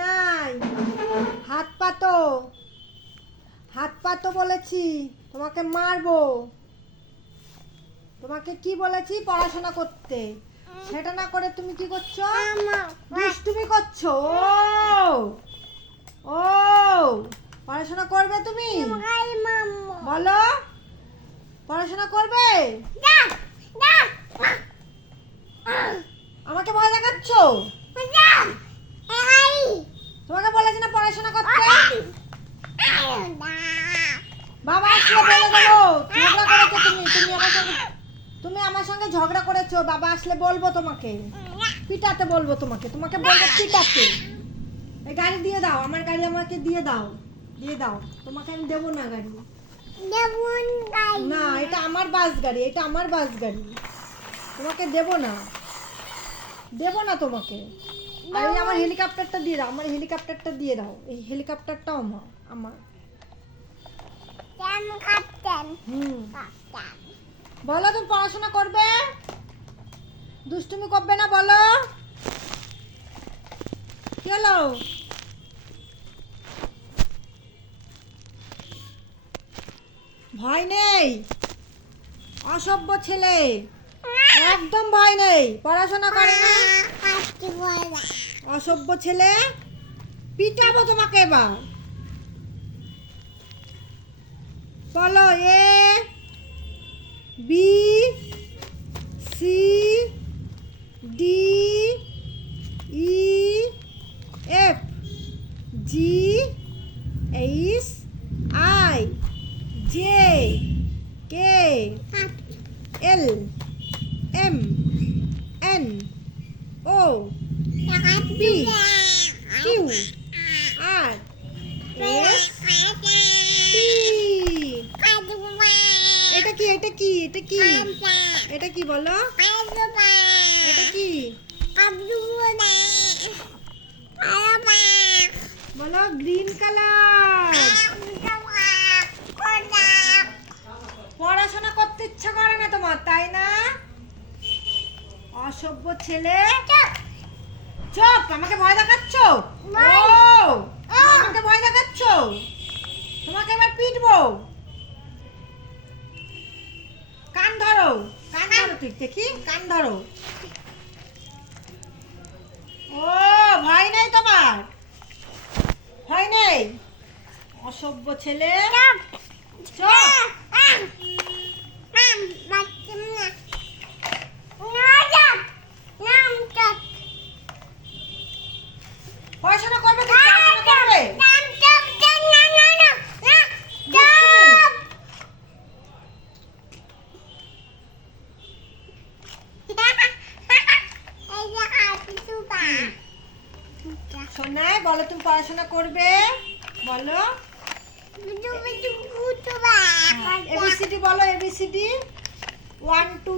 নাই। হাত পাতো হাত পাতো বলেছি তোমাকে মারবো। তোমাকে কি বলেছি? পড়াশোনা করতে। সেটা না করে তুমি কি করছ? দুষ্টুমি করছ। ও! ও! পড়াশোনা করবে তুমি? বলো। পড়াশোনা করবে? আমাকে ভয় দেখাচ্ছ তোমাকে বলেছি না পড়াশোনা করতে? বাবা আসলে বলে দেবো। ঝগড়া করেছ তুমি? তুমি আমার সঙ্গে তুমি আমার সঙ্গে ঝগড়া করেছ। বাবা আসলে বলব তোমাকে। পিটাতে বলব তোমাকে। তোমাকে বলব পিটাতে। এই গাড়ি দিয়ে দাও। আমার গাড়ি আমাকে দিয়ে দাও। দিয়ে দাও। তোমাকে আমি দেবো না গাড়ি। না এটা আমার বাস গাড়ি। এটা আমার বাস গাড়ি। তোমাকে দেবো না। দেবো না তোমাকে। আর আমার হেলিকপ্টারটা দিয়ে দাও আমার হেলিকপ্টারটা দিয়ে দাও। এই হেলিকপ্টারটাও আমার। আমার হুম। বলো তুমি পড়াশোনা করবে? দুষ্টুমি করবে না বলো। কি হলো? ভয় নেই? অসভ্য ছেলে। একদম ভয় নেই। পড়াশোনা করে না অসভ্য ছেলে, পিটাবো তোমাকে এবার। বলো A, B, C, D, E, F, G, H, I J K, L, M, N, O. এটা কি এটা কি এটা কি? এটা কি বলো? বলো গ্রিন কালার পড়াশোনা করতে ইচ্ছা করে না তোমার, তাই না? অসভ্য ছেলে। চুপ আমাকে ভয় দেখাচ্ছ। ও আমাকে ভয় দেখাচ্ছ তোমাকে এবার পিটবো কান ধরো কান ধরো তুই দেখি কান ধরো ও ভয় নেই তোমার ভয় নেই অসভ্য ছেলে চুপ পড়াশোনা করবে তো পড়াশোনা করবে দুষ্টুমি। সোনায় বলো তুমি পড়াশোনা করবে? বলো। এবিসিডি বলো এবিসিডি ওয়ান টু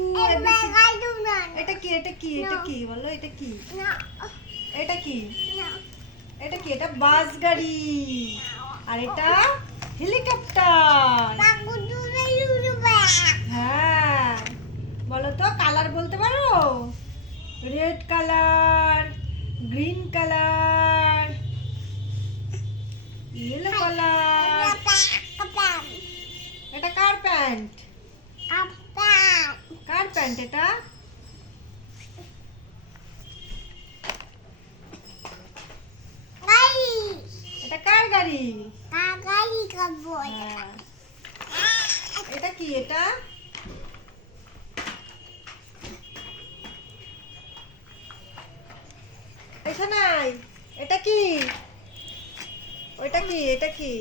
এটা কি এটা কি এটা কি বলো, এটা কি? এটা কি? এটা কি, এটা বাস গাড়ি। আর এটা হেলিকপ্টার। প্যান্ট? কার প্যান্ট এটা? এটা কার গাড়ি? হ্যাঁ। এটা কি এটা? নাই। এটা কি? ওইটা কি? এটা কি?